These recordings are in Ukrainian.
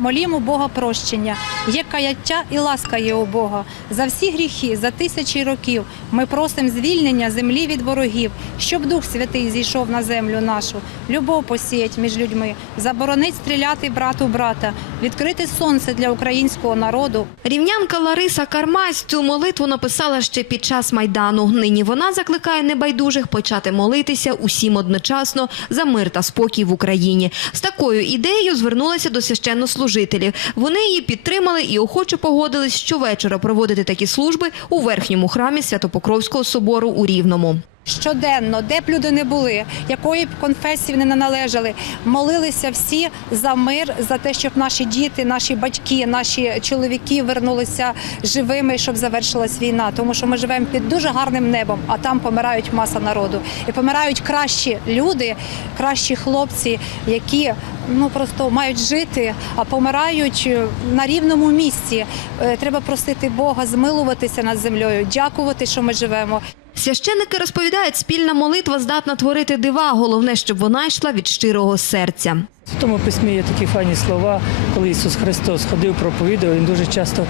Молімо Бога прощення, є каяття і ласка є у Бога. За всі гріхи, за тисячі років ми просимо звільнення землі від ворогів, щоб Дух Святий зійшов на землю нашу, любов посіять між людьми, заборонить стріляти брат у брата, відкрити сонце для українського народу. Рівнянка Лариса Кармась цю молитву написала ще під час Майдану. Нині вона закликає небайдужих почати молитися усім одночасно за мир та спокій в Україні. З такою ідеєю звернулася до священнослужителів. Вони її підтримали і охоче погодились щовечора проводити такі служби у верхньому храмі Святопокровського собору у Рівному. Щоденно, де б люди не були, якої б конфесії вони не належали, молилися всі за мир, за те, щоб наші діти, наші батьки, наші чоловіки вернулися живими, щоб завершилась війна. Тому що ми живемо під дуже гарним небом, а там помирають маса народу. І помирають кращі люди, кращі хлопці, які ну просто мають жити, а помирають е, на рівному місці. Е, Треба просити Бога змилуватися над землею, дякувати, що ми живемо. Священники розповідають, спільна молитва здатна творити дива. Головне, щоб вона йшла від щирого серця. В тому письмі є такі файні слова, коли Ісус Христос ходив, проповідав, Він дуже часто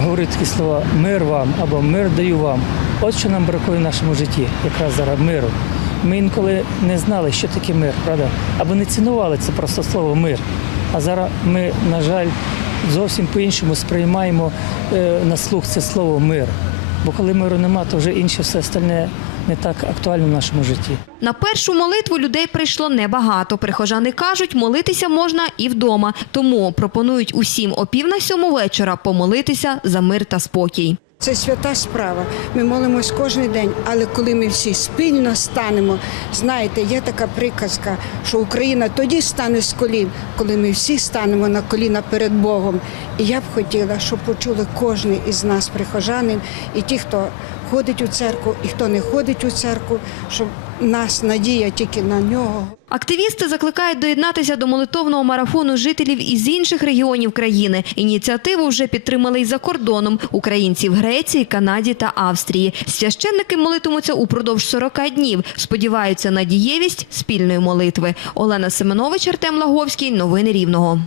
говорить такі слова мир вам або мир даю вам. От що нам бракує в нашому житті, якраз зараз миру. Ми інколи не знали, що таке мир, правда? Або не цінували це просто слово мир. А зараз ми, на жаль, зовсім по-іншому сприймаємо е, на слух це слово мир. Бо коли миру нема, то вже інше все остальне не так актуально в нашому житті. На першу молитву людей прийшло небагато. Прихожани кажуть, молитися можна і вдома. Тому пропонують усім о пів на сьому вечора помолитися за мир та спокій. Це свята справа. Ми молимось кожен день, але коли ми всі спільно станемо, знаєте, є така приказка, що Україна тоді стане з колін, коли ми всі станемо на коліна перед Богом. І я б хотіла, щоб почули кожен із нас, прихожанин, і ті, хто ходить у церкву, і хто не ходить у церкву, щоб нас надія тільки на нього. Активісти закликають доєднатися до молитовного марафону жителів із інших регіонів країни. Ініціативу вже підтримали й за кордоном українці в Греції, Канаді та Австрії. Священники молитимуться упродовж 40 днів. Сподіваються на дієвість спільної молитви. Олена Семенович, Артем Лаговський. Новини Рівного.